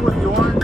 thing with the orange?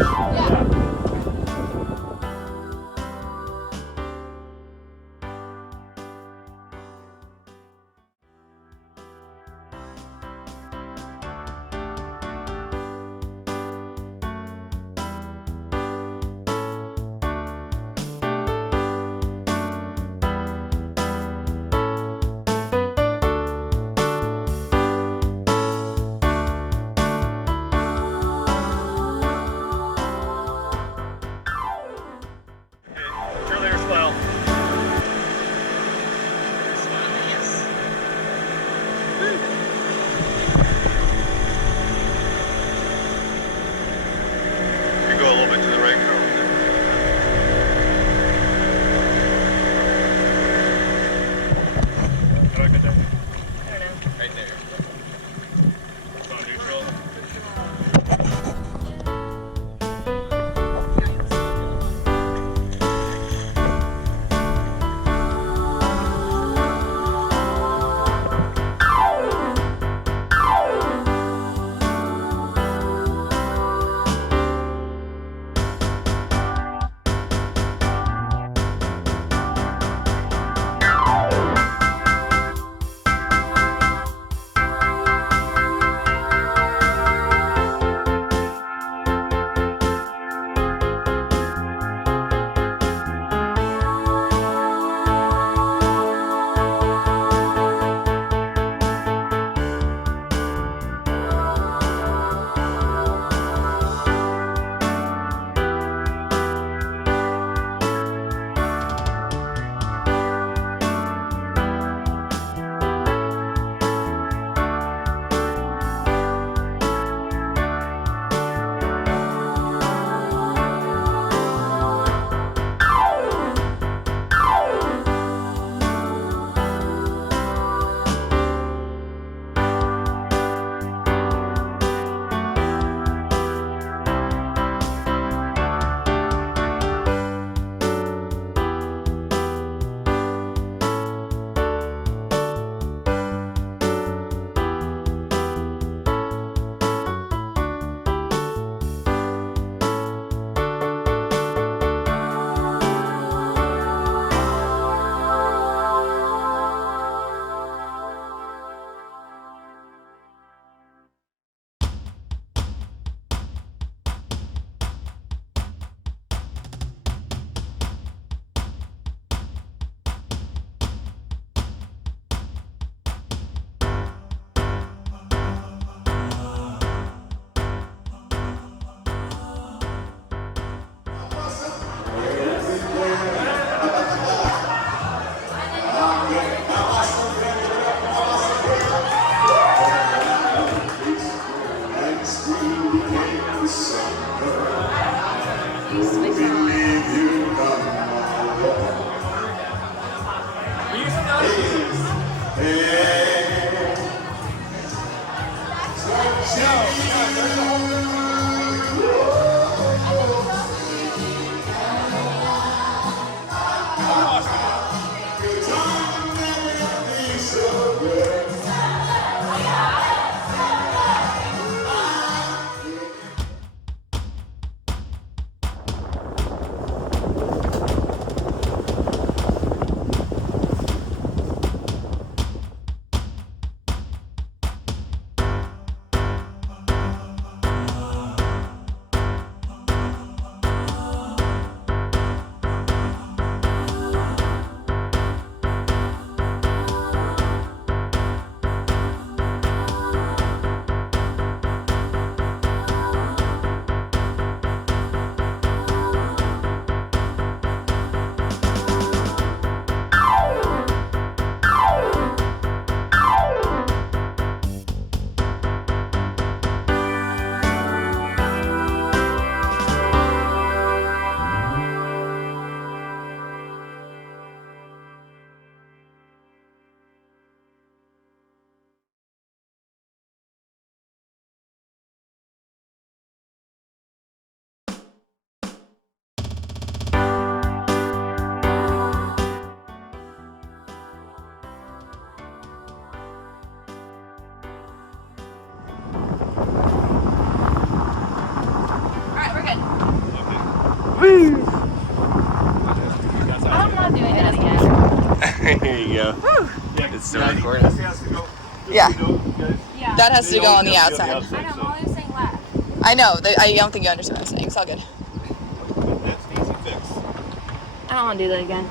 Yeah. Woo! I'm not doing it again. There you go. Woo. It's still recording. Yeah. Yeah. That has to go on the outside. I know, I'm only saying left. I know. I don't think you understand what I'm saying. It's all good. That's an easy fix. I don't want to do that again.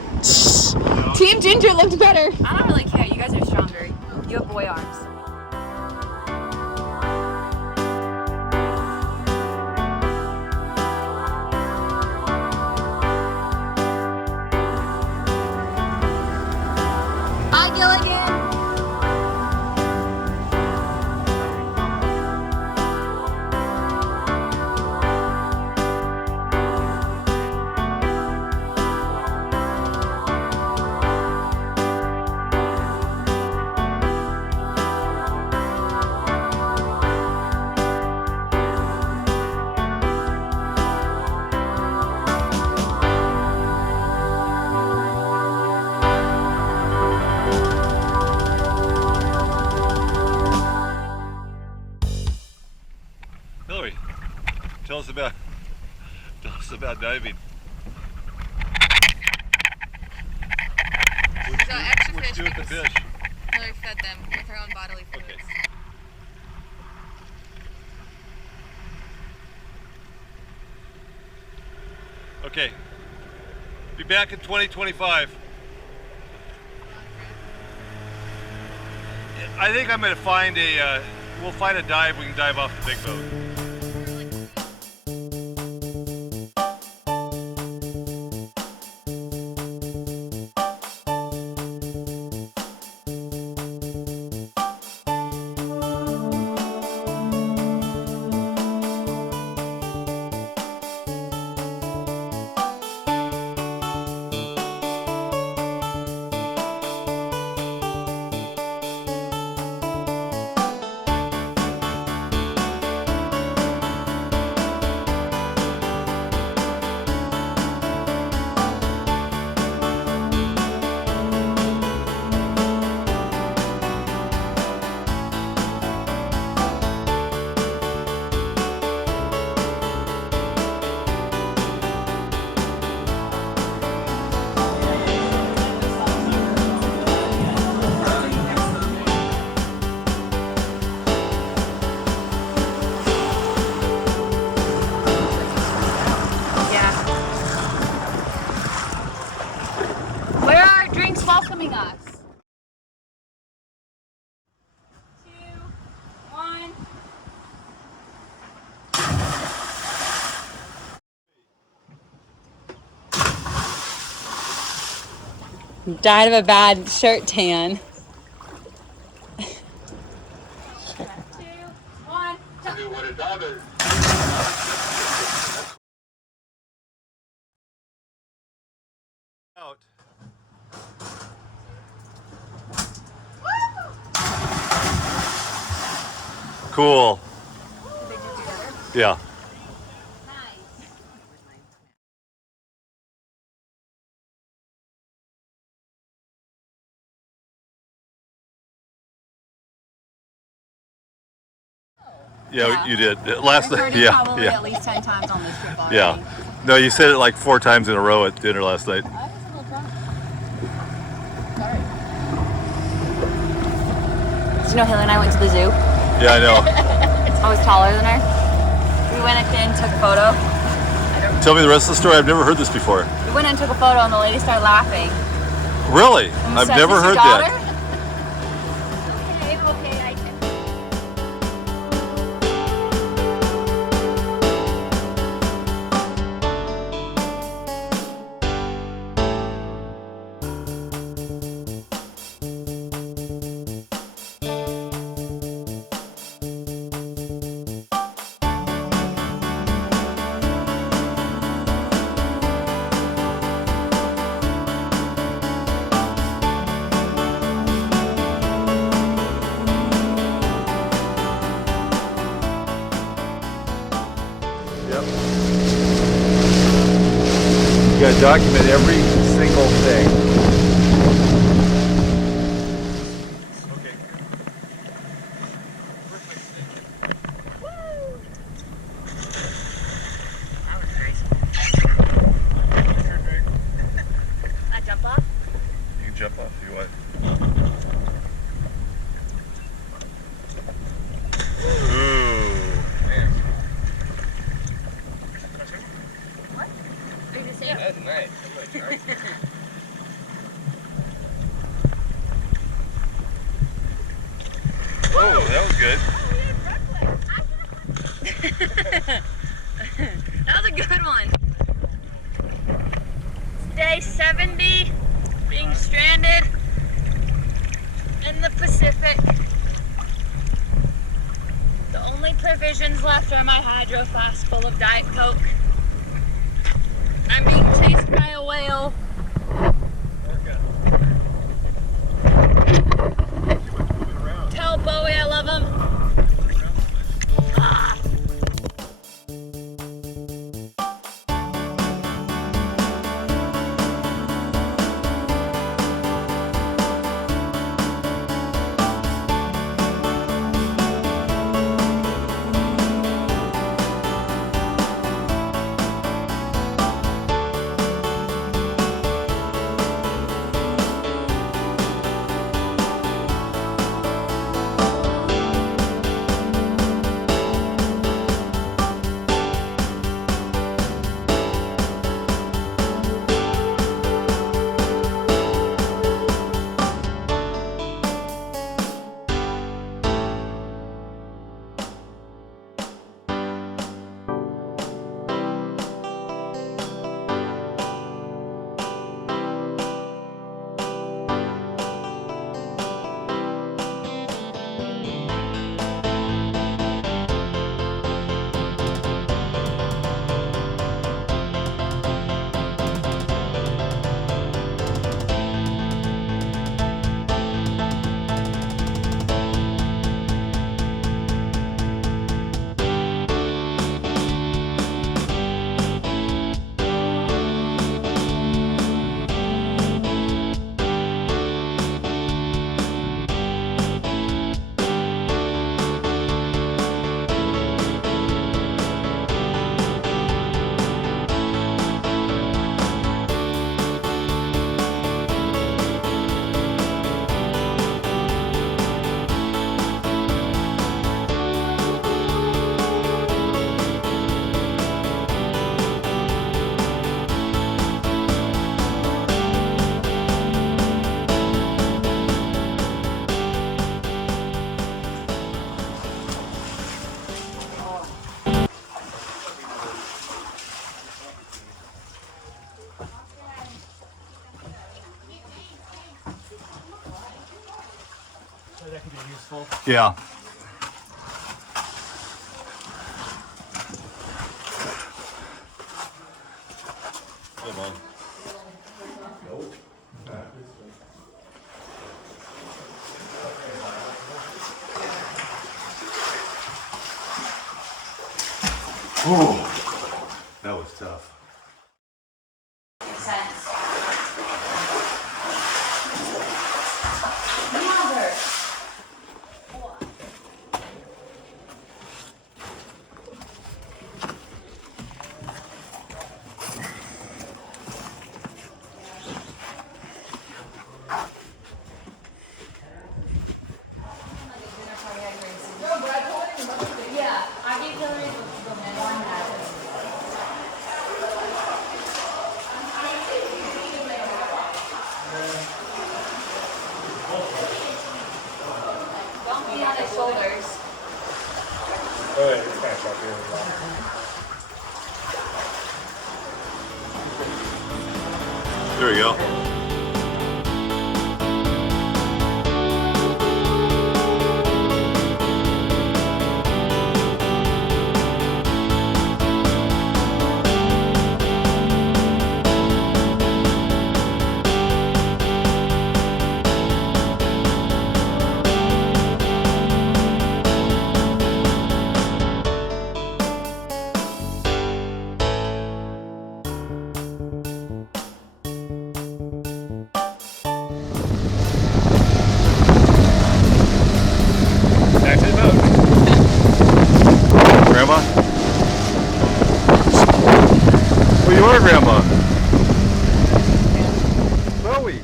Team Ginger looked better. I don't really care. You guys are stronger. You have boy arms. Hi, Gilligan. Hillary, tell us about diving. So extra What'd fish you do with the because fish? Hillary fed them with her own bodily fluids. Okay. Okay. Be back in 2025. I think I'm gonna find we'll find a dive, we can dive off the big boat. Where are our drinks welcoming us? 2, 1. Died of a bad shirt tan. 2, 1. Out. Cool. Yeah. Yeah, you did. Last night, Probably yeah. at least 10 times on this trip already. Yeah. No, you said it like 4 times in a row at dinner last night. I was a little drunk. Sorry. You know, Haley and I went to the zoo. Yeah, I know. I was taller than her. We went in, took a photo. Tell me the rest of the story. I've never heard this before. We went in and took a photo, and the lady started laughing. Really? And I've said, never "Is this heard your daughter?" that. Okay, I can. You gotta document every single thing. Okay. That's nice. Oh, that was good. That was a good one. Day 70, being stranded in the Pacific. The only provisions left are my hydro flask full of Diet Coke. I'm being chased by a whale. Tell Bowie I love him. Ah. Yeah. Come on. Ooh, that was tough. Yeah, I gave Hillary the one that. Don't be on his shoulders. There we go. Back to the boat. Grandma? Well, you are Grandma. Bowie.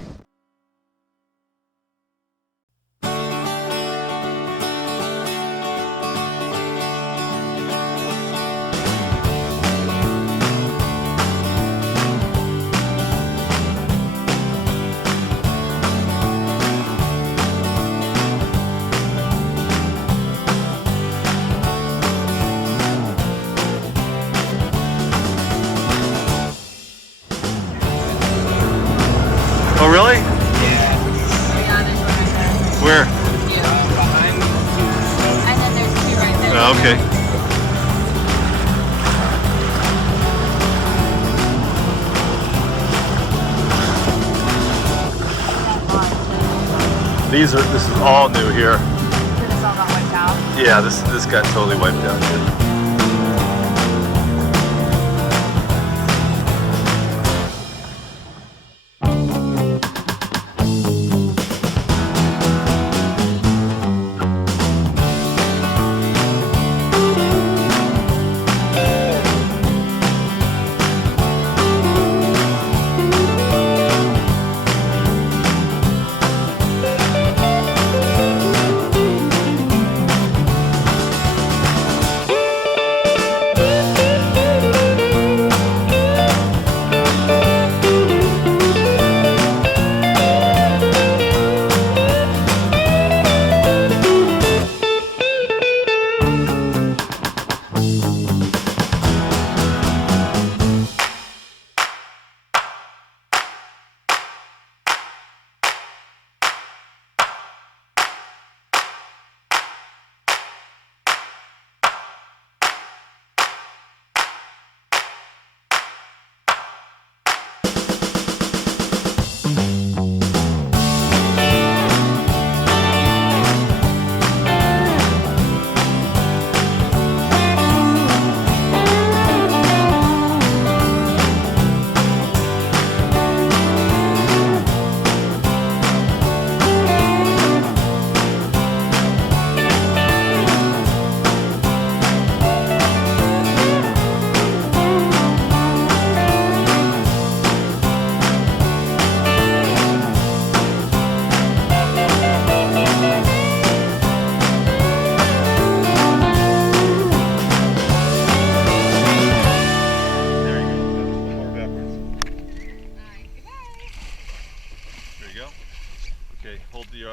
really? Yeah, there's one right there. Where? Behind. And then there's two right there. Oh, okay. This is all new here. So this all got wiped out. Yeah, this got totally wiped out.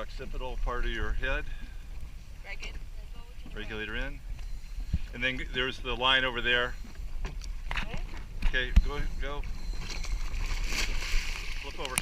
Occipital part of your head. Regulator in. And then there's the line over there. Okay, go. Flip over.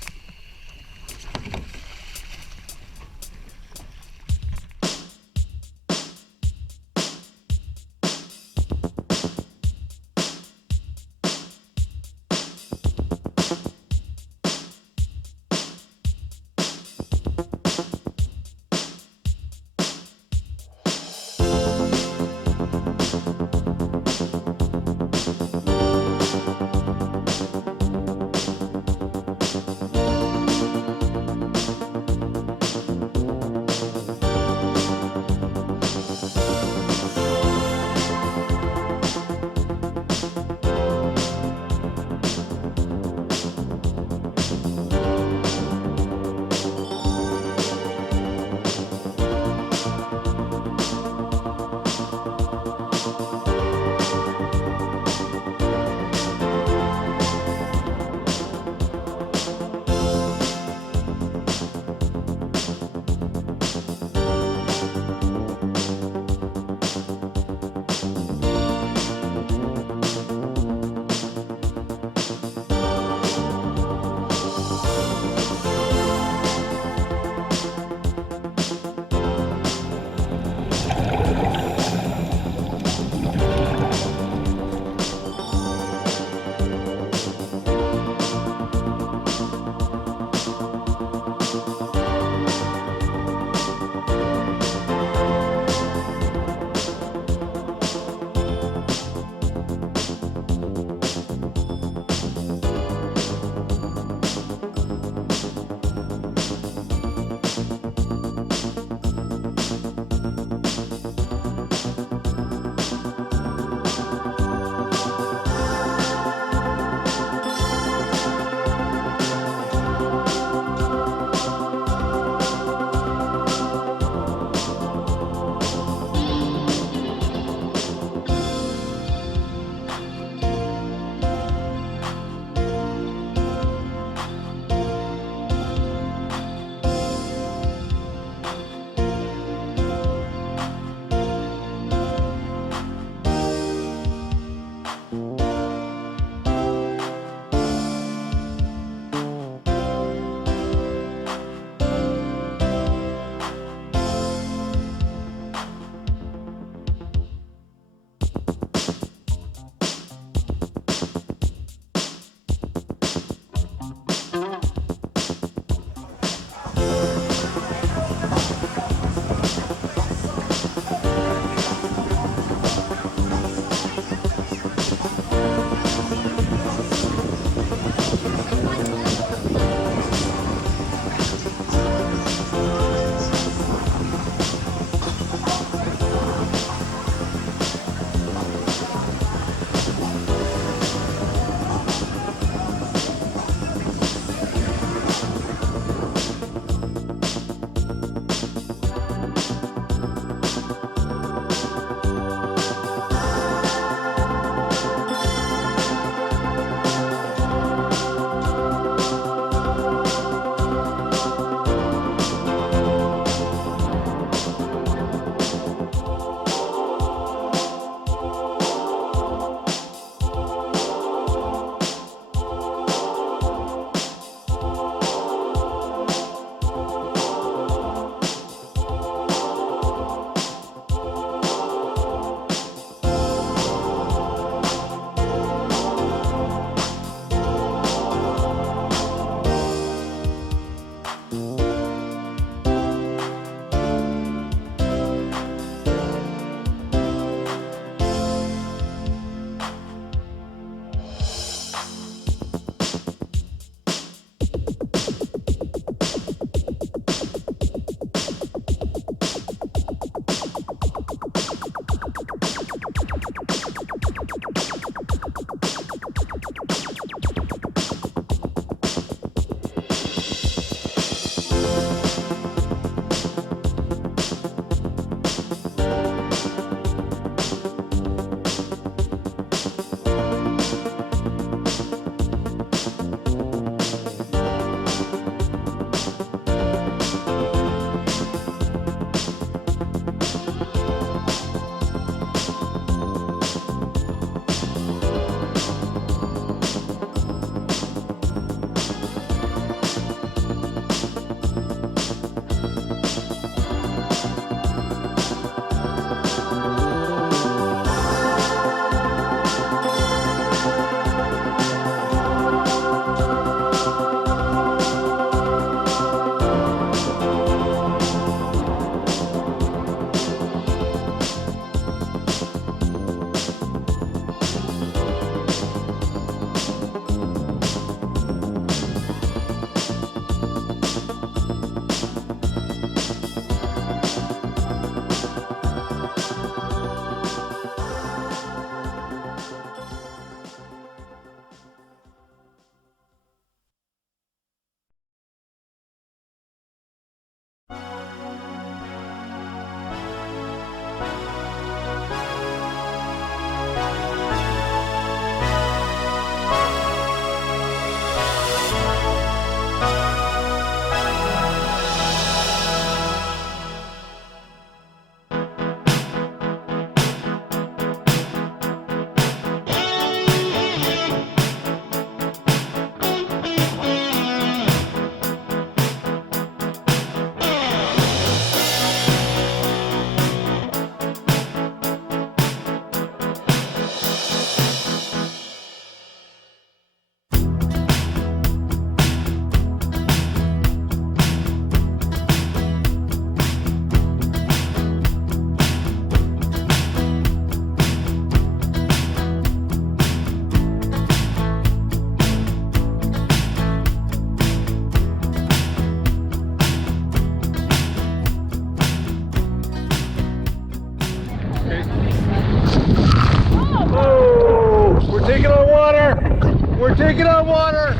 water! We're taking on water!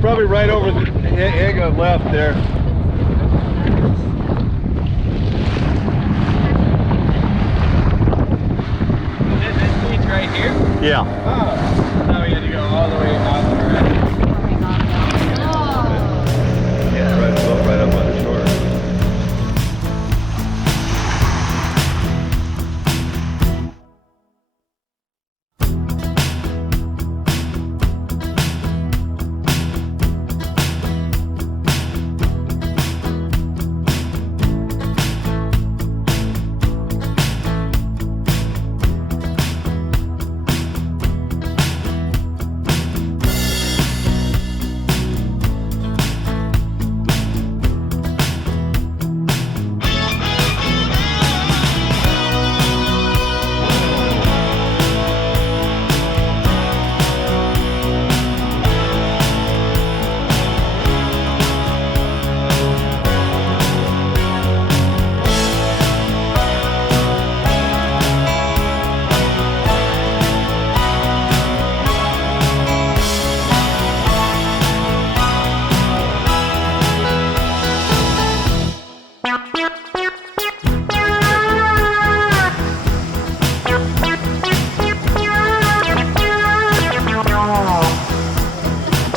Probably right over the hang on left there. This beach right here? Yeah. Oh, now we had to go all the way out the right. Yeah, right up on the shore.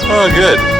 Oh, good.